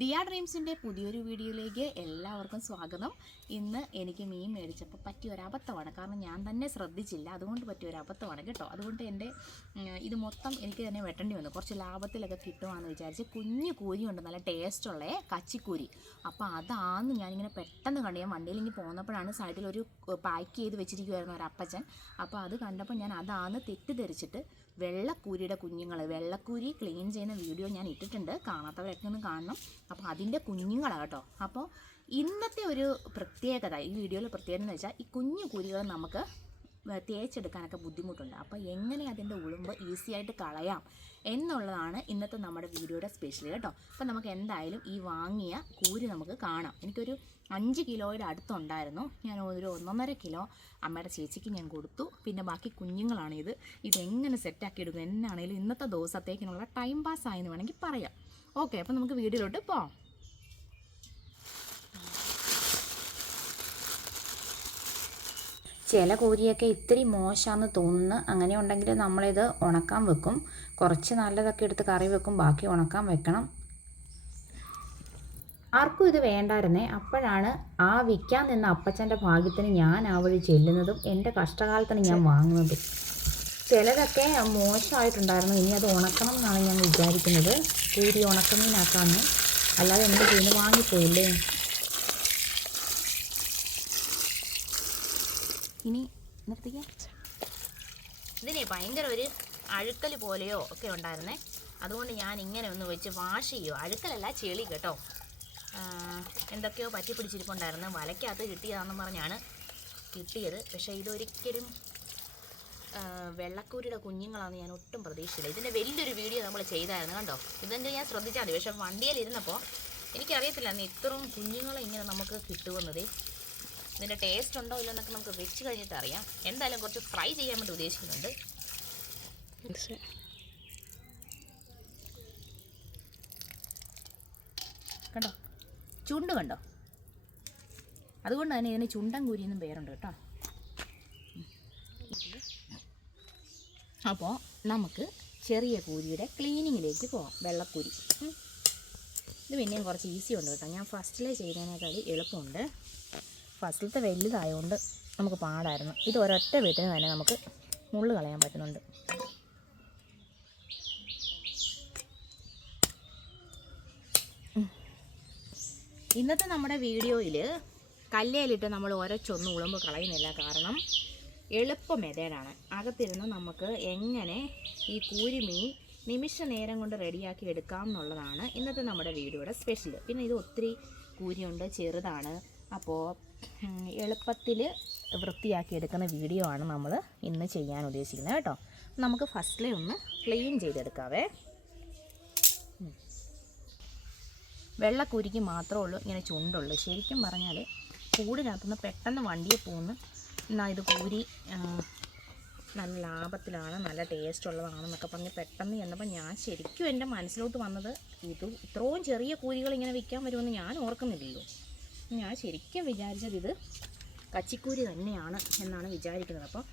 ദിയ ഡ്രീംസിൻ്റെ പുതിയൊരു വീഡിയോയിലേക്ക് എല്ലാവർക്കും സ്വാഗതം. ഇന്ന് എനിക്ക് മീൻ മേടിച്ചപ്പോൾ പറ്റിയ ഒരു അബദ്ധമാണ്. കാരണം ഞാൻ തന്നെ ശ്രദ്ധിച്ചില്ല, അതുകൊണ്ട് പറ്റിയ ഒരു അബദ്ധമാണ് കേട്ടോ. അതുകൊണ്ട് എൻ്റെ ഇത് മൊത്തം എനിക്ക് തന്നെ വെട്ടേണ്ടി വന്നു. കുറച്ച് ലാഭത്തിലൊക്കെ കിട്ടുവാന്ന് വിചാരിച്ച് കുഞ്ഞു കൂരിയുണ്ട്, നല്ല ടേസ്റ്റുള്ള കച്ചിക്കൂരി. അപ്പോൾ അതാന്ന് ഞാനിങ്ങനെ പെട്ടെന്ന് കണ്ടു. ഞാൻ വണ്ടിയിലേക്ക് പോന്നപ്പോഴാണ് സൈഡിൽ ഒരു പാക്ക് ചെയ്ത് വെച്ചിരിക്കുമായിരുന്നു ഒരു അപ്പച്ചൻ. അപ്പോൾ അത് കണ്ടപ്പോൾ ഞാൻ അതാന്ന് തെറ്റിദ്ധരിച്ചിട്ട് വെള്ളക്കൂരിയുടെ കുഞ്ഞുങ്ങൾ, വെള്ളക്കൂരി ക്ലീൻ ചെയ്യുന്ന വീഡിയോ ഞാൻ ഇട്ടിട്ടുണ്ട്, കാണാത്തവരൊക്കെ ഒന്ന് കാണണം. അപ്പോൾ അതിൻ്റെ കുഞ്ഞുങ്ങളാണ് കേട്ടോ. അപ്പോൾ ഇന്നത്തെ ഒരു പ്രത്യേകത, ഈ വീഡിയോയിൽ പ്രത്യേകത എന്ന് വെച്ചാൽ ഈ കുഞ്ഞു കൂരികൾ നമുക്ക് തേച്ചെടുക്കാനൊക്കെ ബുദ്ധിമുട്ടുണ്ട്. അപ്പോൾ എങ്ങനെ അതിൻ്റെ ഉളുമ്പ് ഈസി ആയിട്ട് കളയാം എന്നുള്ളതാണ് ഇന്നത്തെ നമ്മുടെ വീഡിയോയുടെ സ്പെഷ്യൽ കേട്ടോ. അപ്പോൾ നമുക്ക് എന്തായാലും ഈ വാങ്ങിയ കൂരി നമുക്ക് കാണാം. എനിക്കൊരു 5 കിലോയുടെ അടുത്തുണ്ടായിരുന്നു. ഞാൻ ഒരു 1.5 കിലോ അമ്മയുടെ ചേച്ചിക്ക് ഞാൻ കൊടുത്തു. പിന്നെ ബാക്കി കുഞ്ഞുങ്ങളാണ് ഇതെങ്ങനെ സെറ്റാക്കി എടുക്കും എന്നാണെങ്കിലും ഇന്നത്തെ ദിവസത്തേക്കിനുള്ള ടൈം പാസ് ആയെന്ന് വേണമെങ്കിൽ പറയാം. ഓക്കെ, അപ്പോൾ നമുക്ക് വീഡിയോയിലോട്ട് പോകാം. ചില കൂരിയൊക്കെ ഇത്തിരി മോശമാണെന്ന് തോന്നുന്നു. അങ്ങനെ ഉണ്ടെങ്കിൽ നമ്മളിത് ഉണക്കാൻ വെക്കും. കുറച്ച് നല്ലതൊക്കെ എടുത്ത് കറി വെക്കും, ബാക്കി ഉണക്കാൻ വെക്കണം. ആർക്കും ഇത് വേണ്ടായിരുന്നേ. അപ്പോഴാണ് ആ വിൽക്കാൻ നിന്ന അപ്പച്ചൻ്റെ ഭാഗ്യത്തിന് ഞാൻ ആ വഴി ചെല്ലുന്നതും എൻ്റെ കഷ്ടകാലത്തിന് ഞാൻ വാങ്ങുന്നതും. ചിലതൊക്കെ മോശമായിട്ടുണ്ടായിരുന്നു. ഇനി അത് ഉണക്കണം എന്നാണ് ഞാൻ വിചാരിക്കുന്നത്. കൂരി ഉണക്കുന്നതിനാക്കാന്ന്, അല്ലാതെ എന്ത് ചെയ്യുന്നു, വാങ്ങിപ്പോയില്ലേ. ഇനി നിർത്തിക്കാൻ ഇതിനെ ഭയങ്കര ഒരു അഴുക്കൽ പോലെയോ ഒക്കെ ഉണ്ടായിരുന്നേ. അതുകൊണ്ട് ഞാൻ ഇങ്ങനെ ഒന്ന് വെച്ച് വാഷ് ചെയ്യുമോ, അഴുക്കലല്ല ചെളി കേട്ടോ, എന്തൊക്കെയോ പറ്റി പിടിച്ചിരിപ്പുണ്ടായിരുന്നു. വലയ്ക്കകത്ത് കിട്ടിയതാണെന്ന് പറഞ്ഞാണ് കിട്ടിയത്. പക്ഷേ ഇതൊരിക്കലും വെള്ളക്കൂരിയുടെ കുഞ്ഞുങ്ങളാണെന്ന് ഞാൻ ഒട്ടും പ്രതീക്ഷിച്ചില്ല. ഇതിൻ്റെ വലിയൊരു വീഡിയോ നമ്മൾ ചെയ്തായിരുന്നു കണ്ടോ. ഇതെൻ്റെ ഞാൻ ശ്രദ്ധിച്ചാൽ മതി. പക്ഷേ വണ്ടിയിലിരുന്നപ്പോൾ എനിക്കറിയത്തില്ലായിരുന്നു ഇത്രയും കുഞ്ഞുങ്ങളെ ഇങ്ങനെ നമുക്ക് കിട്ടുമെന്നത്. ഇതിൻ്റെ ടേസ്റ്റ് ഉണ്ടോ ഇല്ലോ എന്നൊക്കെ നമുക്ക് വെച്ച് കഴിഞ്ഞിട്ട് അറിയാം. എന്തായാലും കുറച്ച് ഫ്രൈ ചെയ്യാൻ വേണ്ടി ഉദ്ദേശിക്കുന്നുണ്ട്. കണ്ടോ, ചുണ്ട് കണ്ടോ, അതുകൊണ്ട് തന്നെ ഇതിന് ചുണ്ടൻ കൂരി എന്നും പേരുണ്ട് കേട്ടോ. അപ്പോൾ നമുക്ക് ചെറിയ കൂരിയുടെ ക്ലീനിങ്ങിലേക്ക് പോകാം. വെള്ളക്കൂരി ഇത് പിന്നെയും കുറച്ച് ഈസി ഉണ്ട് കേട്ടോ. ഞാൻ ഫസ്റ്റിലെ ചെയ്തതിനേക്കാൾ എളുപ്പമുണ്ട്. ഫസ്റ്റിലത്തെ വലുതായതുകൊണ്ട് നമുക്ക് പാടായിരുന്നു. ഇത് ഒരൊറ്റ വീട്ടിന് തന്നെ നമുക്ക് മുള്ള് കളയാൻ പറ്റുന്നുണ്ട്. ഇന്നത്തെ നമ്മുടെ വീഡിയോയിൽ കല്ലേലിട്ട് നമ്മൾ ഒരച്ചൊന്നും ഉളുമ്പ് കളയുന്നില്ല. കാരണം എളുപ്പ മെത്തേഡാണ്. അകത്തിരുന്ന് നമുക്ക് എങ്ങനെ ഈ കൂരിമീൻ നിമിഷ നേരം കൊണ്ട് റെഡിയാക്കി എടുക്കാം എന്നുള്ളതാണ് ഇന്നത്തെ നമ്മുടെ വീഡിയോയുടെ സ്പെഷ്യൽ. പിന്നെ ഇത് ഒത്തിരി കൂരിയുണ്ട്, ചെറുതാണ്. അപ്പോൾ എളുപ്പത്തിൽ വൃത്തിയാക്കി എടുക്കുന്ന വീഡിയോ ആണ് നമ്മൾ ഇന്ന് ചെയ്യാൻ ഉദ്ദേശിക്കുന്നത് കേട്ടോ. നമുക്ക് ഫസ്റ്റിലെ ഒന്ന് ക്ലീൻ ചെയ്തെടുക്കാവേ. വെള്ളക്കൂരിക്ക് മാത്രമേ ഉള്ളൂ ഇങ്ങനെ ചുണ്ടുള്ളൂ. ശരിക്കും പറഞ്ഞാൽ കൂടിനകത്തുനിന്ന് പെട്ടെന്ന് വണ്ടിയെ പോകുന്നു. എന്നാൽ ഇത് കൂരി നല്ല ലാഭത്തിലാണ്, നല്ല ടേസ്റ്റ് ഉള്ളതാണെന്നൊക്കെ പറഞ്ഞ് പെട്ടെന്ന് ചെന്നപ്പോൾ ഞാൻ ശരിക്കും എൻ്റെ മനസ്സിലോട്ട് വന്നത് ഇത്രയും ചെറിയ കൂരികൾ ഇങ്ങനെ വിൽക്കാൻ വരുമെന്ന് ഞാൻ ഓർക്കുന്നില്ലല്ലോ. ഞാൻ ശരിക്കും വിചാരിച്ചത് ഇത് കച്ചിക്കൂരി തന്നെയാണ് എന്നാണ് വിചാരിക്കുന്നത്. അപ്പോൾ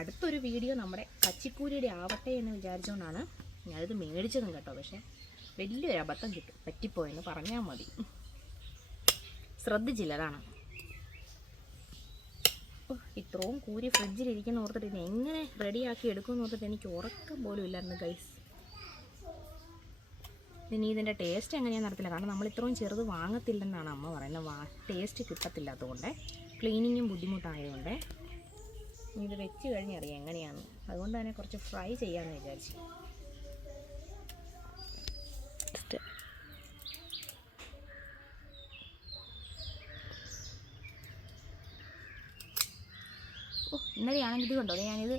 അടുത്തൊരു വീഡിയോ നമ്മുടെ കച്ചിക്കൂരിയുടെ ആവട്ടെ എന്ന് വിചാരിച്ചുകൊണ്ടാണ് ഞാനിത് മേടിച്ചതും കേട്ടോ. പക്ഷേ വലിയൊരു അബദ്ധം പറ്റിപ്പോയെന്ന് പറഞ്ഞാൽ മതി. ശ്രദ്ധിച്ചില്ല, അതാണ്. ഇത്രയും കൂരി ഫ്രിഡ്ജിലിരിക്കുന്ന ഓർത്തിട്ട് ഇത് എങ്ങനെ റെഡിയാക്കി എടുക്കുമെന്ന് ഓർത്തിട്ട് എനിക്ക് ഉറക്കം പോലും ഇല്ലായിരുന്നു ഗൈസ്. ഇനി ഇതിൻ്റെ ടേസ്റ്റ് എങ്ങനെയാണെന്ന് അറിയത്തില്ല. കാരണം നമ്മൾ ഇത്രയും ചെറുത് വാങ്ങത്തില്ലെന്നാണ് അമ്മ പറയുന്നത്. ടേസ്റ്റ് കിട്ടത്തില്ലാത്തതുകൊണ്ട്, ക്ലീനിങ്ങും ബുദ്ധിമുട്ടായതുകൊണ്ട്. ഇത് വെച്ച് കഴിഞ്ഞറിയാം എങ്ങനെയാണ്. അതുകൊണ്ട് തന്നെ കുറച്ച് ഫ്രൈ ചെയ്യാമെന്ന് വിചാരിച്ചു. ഇന്നലെയാണെങ്കിൽ ഇത് കണ്ടോ, ഞാനിത്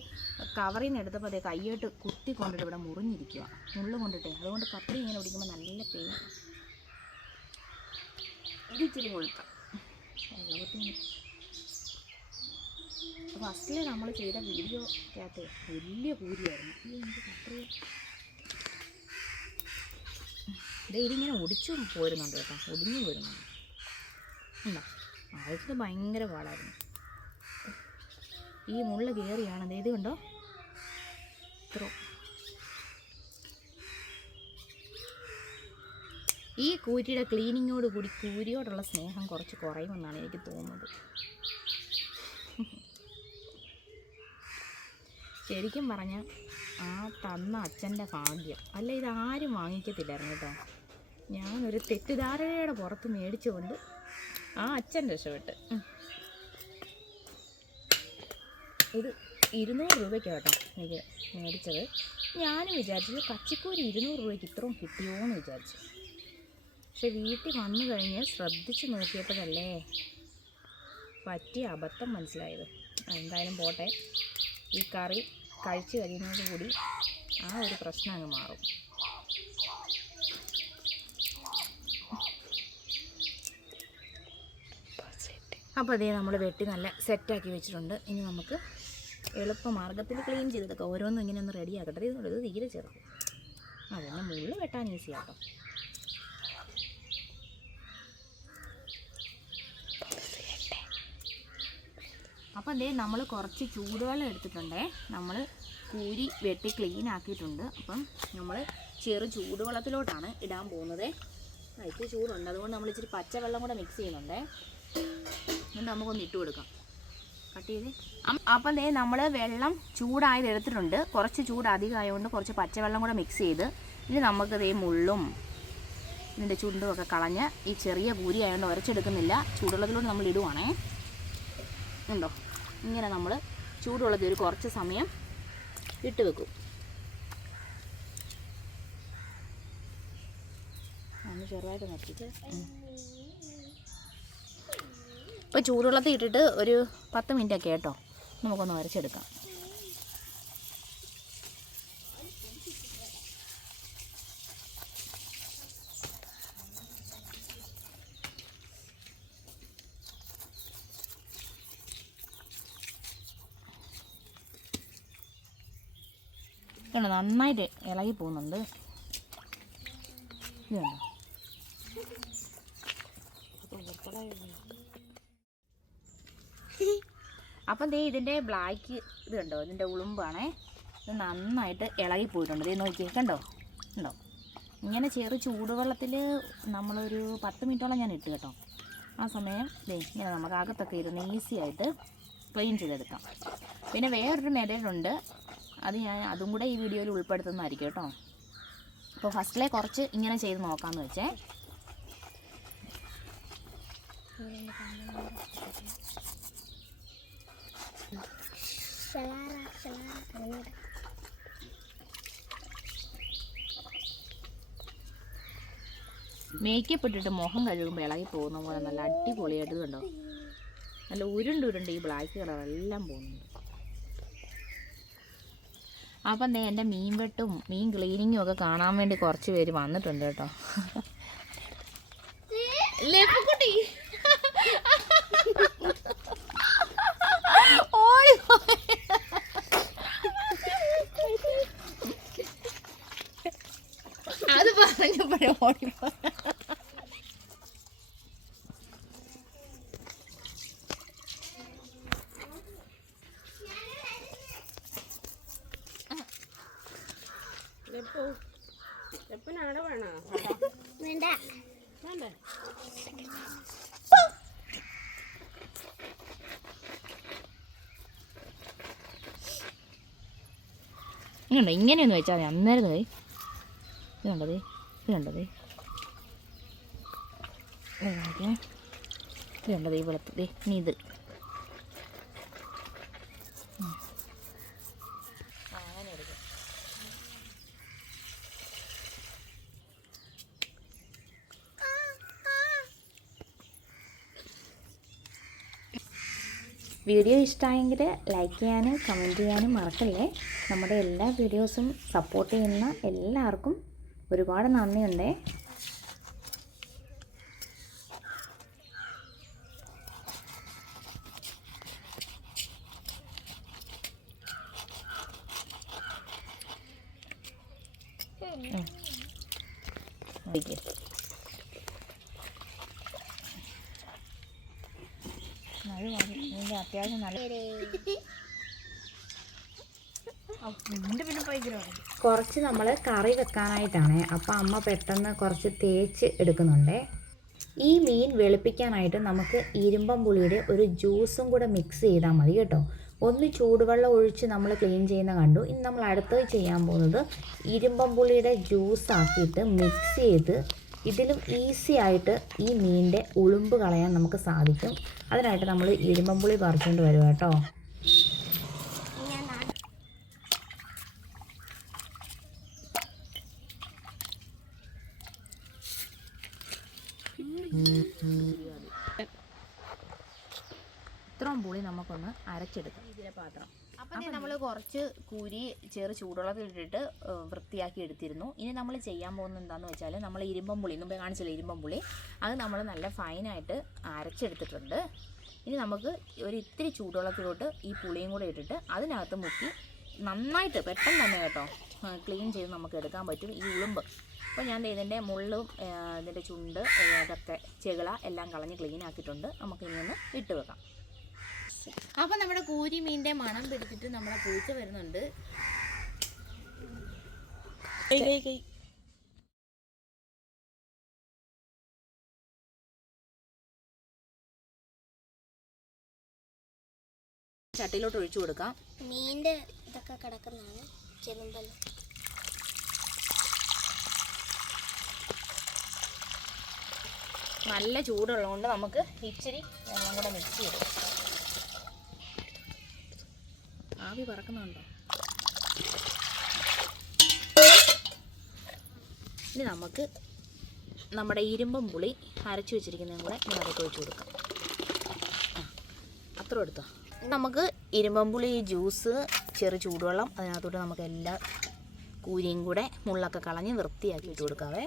കവറിൽ നിന്ന് എടുത്തപ്പോൾ അതേ കയ്യോട്ട് കുത്തി കൊണ്ടിട്ട് ഇവിടെ മുറിഞ്ഞിരിക്കുക, മുള്ളു കൊണ്ടിട്ടേ. അതുകൊണ്ട് കത്രി ഇങ്ങനെ പിടിക്കുമ്പോൾ നല്ല പെയിൻ. ഇത് ഇച്ചിരി കൊഴുക്കാം. ഫസ്റ്റിൽ നമ്മൾ ചെയ്ത വീഡിയോക്കകത്ത് വലിയ കൂരിയായിരുന്നു. എനിക്ക് കത്രി ഇതിങ്ങനെ ഒടിച്ചു പോരുന്നുണ്ട് കേട്ടോ, ഒടിഞ്ഞു പോരുന്നുണ്ട്. ഉണ്ടോ, ആദ്യത്തെ ഭയങ്കര പാടായിരുന്നു. ഈ മുള്ള കയറിയാണ് ഇത് കണ്ടോ ഇത്ര ഈ കൂരിയുടെ ക്ലീനിങ്ങോട് കൂടി കൂരിയോടുള്ള സ്നേഹം കുറച്ച് കുറയുമെന്നാണ് എനിക്ക് തോന്നുന്നത്. ശരിക്കും പറഞ്ഞാൽ ആ തന്ന അച്ഛൻ്റെ ഭാഗ്യം, അല്ല ഇതാരും വാങ്ങിക്കത്തില്ലായിരുന്നു കേട്ടോ. ഞാനൊരു തെറ്റിദ്ധാരണയുടെ പുറത്ത് മേടിച്ചുകൊണ്ട് ആ അച്ഛൻ രക്ഷപ്പെട്ട്. ഇത് 200 രൂപയ്ക്ക് കേട്ടോ എനിക്ക് മേടിച്ചത്. ഞാനും വിചാരിച്ചത് കച്ചിക്കൂരി 200 രൂപയ്ക്ക് ഇത്രയും കിട്ടിയോ എന്ന് വിചാരിച്ചു. പക്ഷെ വീട്ടിൽ വന്നു കഴിഞ്ഞ് ശ്രദ്ധിച്ച് നോക്കിയപ്പോഴല്ലേ പറ്റിയ അബദ്ധം മനസ്സിലായത്. എന്തായാലും പോട്ടെ, ഈ കറി കഴിച്ച് കഴിയുന്നതോടുകൂടി ആ ഒരു പ്രശ്നം അങ്ങ് മാറും. അപ്പോൾ അതേ നമ്മൾ വെട്ടി നല്ല സെറ്റാക്കി വെച്ചിട്ടുണ്ട്. ഇനി നമുക്ക് എളുപ്പമാർഗ്ഗത്തിൽ ക്ലീൻ ചെയ്തെടുക്കാം. ഓരോന്നും ഇങ്ങനെ ഒന്ന് റെഡി ആക്കട്ടെ. ഇത് തീരെ ചെറുക്കും, അതന്നെ മുള്ള് വെട്ടാൻ ഈസി ആട്ടോ. അപ്പോൾ അതേ നമ്മൾ കുറച്ച് ചൂടുവെള്ളം എടുത്തിട്ടുണ്ടേ. നമ്മൾ കൂരി വെട്ടി ക്ലീൻ ആക്കിയിട്ടുണ്ട്. അപ്പം നമ്മൾ ചെറു ചൂടുവെള്ളത്തിലോട്ടാണ് ഇടാൻ പോകുന്നത്. ഇത്തിരി ചൂടുണ്ട്, അതുകൊണ്ട് നമ്മൾ ഇച്ചിരി പച്ചവെള്ളം കൂടെ മിക്സ് ചെയ്യുന്നുണ്ടേ. എന്നിട്ട് നമുക്കൊന്ന് ഇട്ട് കൊടുക്കാം. കട്ട് ചെയ്ത് അപ്പം ദേ നമ്മൾ വെള്ളം ചൂടായത് എടുത്തിട്ടുണ്ട്. കുറച്ച് ചൂട് അധികമായതുകൊണ്ട് കുറച്ച് പച്ചവെള്ളം കൂടെ മിക്സ് ചെയ്ത് ഇനി നമുക്ക് ദേ മുള്ളും ഇതിൻ്റെ ചുണ്ടും ഒക്കെ കളഞ്ഞ് ഈ ചെറിയ കൂരി ആയതുകൊണ്ട് ഉരച്ചെടുക്കുന്നില്ല, ചൂടുവെള്ളത്തിലൂടെ നമ്മൾ ഇടുവാണേ. ഉണ്ടോ, ഇങ്ങനെ നമ്മൾ ചൂടുവെള്ളത്തിൽ ഒരു കുറച്ച് സമയം ഇട്ട് വെക്കും. ഒന്ന് ചെറുതായിട്ട് നിർത്തിച്ച് ഇപ്പോൾ ചൂടുവെള്ളത്തിൽ ഇട്ടിട്ട് ഒരു 10 മിനിറ്റൊക്കെ കേട്ടോ നമുക്കൊന്ന് ഉരച്ചെടുക്കാം. കണ്ടോ, നന്നായിട്ട് ഇളകി പോകുന്നുണ്ട്. ഇത് കണ്ടോ, അപ്പം ദേ ഇതിൻ്റെ ബ്ലാക്ക് ഇത് കണ്ടോ, ഇതിൻ്റെ ഉളുമ്പാണേ. ഇത് നന്നായിട്ട് ഇളകി പോയിട്ടുണ്ട്. ഇത് നോക്കിയേ, കണ്ടോ ഉണ്ടോ. ഇങ്ങനെ ചെറു ചൂടുവെള്ളത്തിൽ നമ്മളൊരു 10 മിനിറ്റോളം ഞാൻ ഇട്ട് കേട്ടോ. ആ സമയം ദേ ഇങ്ങനെ നമുക്ക് അകത്തൊക്കെ ഇരുന്ന് ഈസി ആയിട്ട് ക്ലീൻ ചെയ്തെടുക്കാം. പിന്നെ വേറൊരു മെത്തേഡുണ്ട്, അത് ഞാൻ അതും കൂടെ ഈ വീഡിയോയിൽ ഉൾപ്പെടുത്തുന്നതായിരിക്കും കേട്ടോ. അപ്പോൾ ഫസ്റ്റിലെ കുറച്ച് ഇങ്ങനെ ചെയ്ത് നോക്കാമെന്ന് വെച്ചേ. മേക്കപ്പ് ഇട്ടിട്ട് മുഖം കഴുകുമ്പോൾ ഇളകി പോകുന്ന പോലെ നല്ല അടിപൊളിയായിട്ട് കണ്ടോ, നല്ല ഉരുണ്ട് ഈ ബ്ലാക്ക് കളറെല്ലാം പോകുന്നുണ്ട്. അപ്പം ദേ എൻ്റെ മീൻ വെട്ടും മീൻ ക്ലീനിങ്ങും ഒക്കെ കാണാൻ വേണ്ടി കുറച്ച് പേര് വന്നിട്ടുണ്ട് കേട്ടോ. ലെപ്പുക്കുട്ടി അത് പറഞ്ഞപ്പോഴേ ഓടിപ്പോ. ലെപ്പിനാടെ വേണോ? വേണ്ട വേണ്ട. ഇങ്ങനെയുണ്ടോ, ഇങ്ങനെയൊന്ന് വെച്ചാൽ മതി. അന്നേരം മതി. ഇത് കണ്ടത്, ഇത് കണ്ടത്, ഇത് കണ്ടത്, ഈ വെള്ളത്തിൽ ഇനി ഇത് അങ്ങനെ എടുക്കാം. വീഡിയോ ഇഷ്ടമായെങ്കിൽ ലൈക്ക് ചെയ്യാനും കമൻറ്റ് ചെയ്യാനും മറക്കല്ലേ. നമ്മുടെ എല്ലാ വീഡിയോസും സപ്പോർട്ട് ചെയ്യുന്ന എല്ലാവർക്കും ഒരുപാട് നന്ദിയുണ്ടേ. അത്യാവശ്യം നല്ല പിന്നെ ഭയങ്കര കുറച്ച് നമ്മൾ കറി വെക്കാനായിട്ടാണ്. അപ്പോൾ അമ്മ പെട്ടെന്ന് കുറച്ച് തേച്ച് എടുക്കുന്നുണ്ടേ. ഈ മീൻ വെളുപ്പിക്കാനായിട്ട് നമുക്ക് ഇരുമ്പം പുളിയുടെ ഒരു ജ്യൂസും കൂടെ മിക്സ് ചെയ്താൽ മതി കേട്ടോ. ഒന്ന് ചൂടുവെള്ളം ഒഴിച്ച് നമ്മൾ ക്ലീൻ ചെയ്യുന്ന കണ്ടു. ഇനി നമ്മൾ അടുത്തത് ചെയ്യാൻ പോകുന്നത് ഇരുമ്പം പുളിയുടെ ജ്യൂസ് ആക്കിയിട്ട് മിക്സ് ചെയ്ത് ഇതിലും ഈസി ആയിട്ട് ഈ മീനിൻ്റെ ഉളുമ്പ് കളയാൻ നമുക്ക് സാധിക്കും. അതിനായിട്ട് നമ്മൾ ഇരുമ്പം പുളി പറിച്ചുകൊണ്ട് വരും കേട്ടോ. ഇത്രയും പുളി നമുക്കൊന്ന് അരച്ചെടുക്കാം ഇതിലെ പാത്രം. അപ്പം നമ്മൾ കുറച്ച് കൂരി ചൂടുവെള്ളത്തിലിട്ടിട്ട് വൃത്തിയാക്കി എടുത്തിരുന്നു. ഇനി നമ്മൾ ചെയ്യാൻ പോകുന്നത് എന്താണെന്ന് വെച്ചാൽ, നമ്മൾ ഇരുമ്പം പുളി മുമ്പേ കാണിച്ചില്ല, ഇരുമ്പം പുളി അത് നമ്മൾ നല്ല ഫൈനായിട്ട് അരച്ചെടുത്തിട്ടുണ്ട്. ഇനി നമുക്ക് ഒരു ഇത്തിരി ചൂടുവെള്ളത്തിലോട്ട് ഈ പുളിയും കൂടെ ഇട്ടിട്ട് അതിനകത്ത് മുക്കി നന്നായിട്ട് പെട്ടെന്ന് തന്നെ കേട്ടോ ക്ലീൻ ചെയ്ത് നമുക്ക് എടുക്കാൻ പറ്റും ഈ ഉളുമ്പ്. അപ്പോൾ ഞാൻ ഇതിൻ്റെ മുള്ളും ഇതിൻ്റെ ചുണ്ട് ഇതൊക്കെ ചെകിള എല്ലാം കളഞ്ഞ് ക്ലീൻ ആക്കിയിട്ടുണ്ട്. നമുക്കിനി ഒന്ന് ഇട്ട് വെക്കാം. അപ്പം നമ്മുടെ കൂരി മീനിൻ്റെ മണം പിടിച്ചിട്ട് നമ്മുടെ പൂച്ച വരുന്നുണ്ട്. ചട്ടിയിലോട്ട് ഒഴിച്ചു കൊടുക്കാം. മീനിൻ്റെ ഇതൊക്കെ കിടക്കുന്നതാണ് ചെറുമ്പല്ല. നല്ല ചൂടുള്ളതുകൊണ്ട് നമുക്ക് ഇച്ചിരി വെള്ളം കൂടെ മിക്സ് ചെയ്ത് ആവി പറക്കുന്നുണ്ടോ. ഇനി നമുക്ക് നമ്മുടെ ഇരുമ്പം പുളി അരച്ചു വെച്ചിരിക്കുന്നതും കൂടെ ഇനി അതൊക്കെ ഒഴിച്ചു കൊടുക്കാം. അത്ര എടുത്തോ. നമുക്ക് ഇരുമ്പം പുളി ജ്യൂസ് ചൂടുവെള്ളം അതിനകത്തോട്ട് നമുക്ക് എല്ലാ കൂരിയും കൂടെ മുള്ളൊക്കെ കളഞ്ഞ് വൃത്തിയാക്കി ഇട്ട് കൊടുക്കാവേ.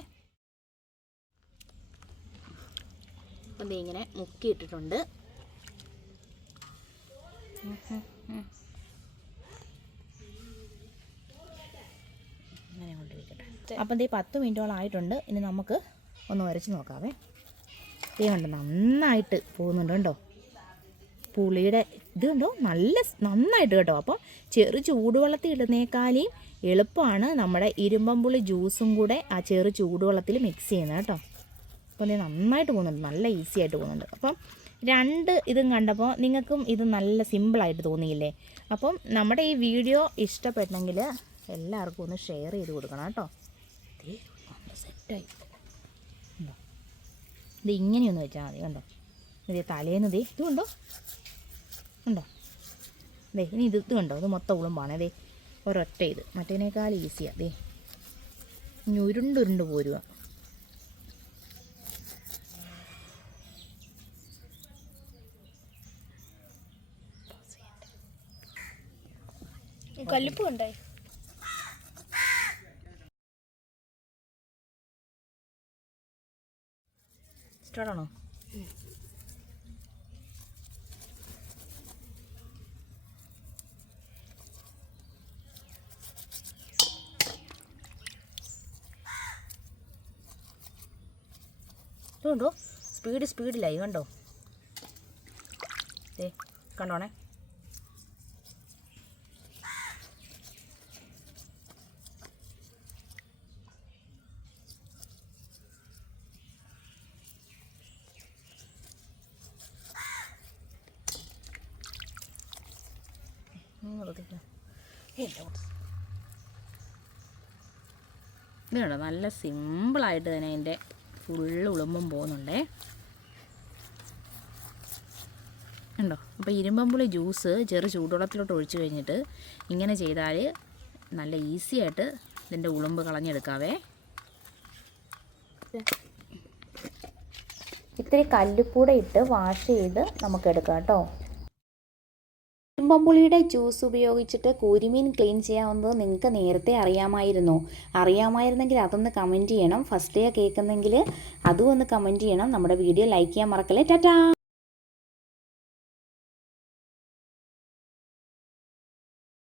അപ്പം ഇങ്ങനെ മുക്കിയിട്ടിട്ടുണ്ട്. അങ്ങനെ കൊണ്ടിരിക്കട്ടെ. അപ്പം 10 മിനിറ്റോളം ആയിട്ടുണ്ട്. ഇനി നമുക്ക് ഒന്ന് ഉരച്ച് നോക്കാവേ. കണ്ട് നന്നായിട്ട് പോകുന്നുണ്ട് കേട്ടോ. പുളിയുടെ ഇത് കണ്ടോ നന്നായിട്ട് കേട്ടോ. അപ്പം ചൂടുവെള്ളത്തിൽ ഇടുന്നേക്കാളും എളുപ്പമാണ് നമ്മുടെ ഇരുമ്പം പുളി ജ്യൂസും കൂടെ ആ ചൂടുവെള്ളത്തിൽ മിക്സ് ചെയ്യുന്നത് കേട്ടോ. അപ്പം നന്നായിട്ട് പോകുന്നുണ്ട്, നല്ല ഈസി ആയിട്ട് പോകുന്നുണ്ട്. അപ്പം 2 ഇതും കണ്ടപ്പോൾ നിങ്ങൾക്കും ഇത് നല്ല സിമ്പിളായിട്ട് തോന്നിയില്ലേ? അപ്പം നമ്മുടെ ഈ വീഡിയോ ഇഷ്ടപ്പെട്ടെങ്കിൽ എല്ലാവർക്കും ഒന്ന് ഷെയർ ചെയ്ത് കൊടുക്കണം കേട്ടോ. സെറ്റായി ഇത് ഇങ്ങനെയൊന്ന് വെച്ചാൽ മതി. കണ്ടോ ഇതേ തലേന്ന് ഇത് കണ്ടോ ഇനി ഇത് കണ്ടോ, ഇത് മൊത്തം ഉളുമ്പാണ്. അതെ ഒരൊറ്റ ഇത് മറ്റേനേക്കാൾ ഈസിയാണ്. അതെ ഇനി ഉരുണ്ട് പോരുക. കല്ലുപ്പ് ഉണ്ടായി. സ്റ്റാർട്ടാണോ? ഇതുണ്ടോ സ്പീഡിലായി കണ്ടോ. കണ്ടോണേ. ഇത് കണ്ടോ നല്ല സിമ്പിളായിട്ട് തന്നെ അതിൻ്റെ ഫുള്ള് ഉളുമ്പും പോകുന്നുണ്ടേ. ഉണ്ടോ? അപ്പോൾ ഇരുമ്പം പുളി ജ്യൂസ് ചൂടുവെള്ളത്തിലോട്ട് ഒഴിച്ച് കഴിഞ്ഞിട്ട് ഇങ്ങനെ ചെയ്താൽ നല്ല ഈസി ആയിട്ട് ഇതിൻ്റെ ഉളുമ്പ് കളഞ്ഞെടുക്കാവേ. ഇത്തിരി കല്ലുപ്പൂടെ ഇട്ട് വാഷ് ചെയ്ത് നമുക്കെടുക്കാം കേട്ടോ. ഇരുമ്പം പുളിയുടെ ജ്യൂസ് ഉപയോഗിച്ചിട്ട് കൂരിമീൻ ക്ലീൻ ചെയ്യാവുന്നത് നിങ്ങൾക്ക് നേരത്തെ അറിയാമായിരുന്നെങ്കിൽ അതൊന്ന് കമൻറ്റ് ചെയ്യണം. ഫസ്റ്റ് ഡേ കേൾക്കുന്നെങ്കിൽ അതും ഒന്ന് കമൻറ്റ് ചെയ്യണം. നമ്മുടെ വീഡിയോ ലൈക്ക് ചെയ്യാൻ മറക്കല്ലേ. ടാറ്റാ.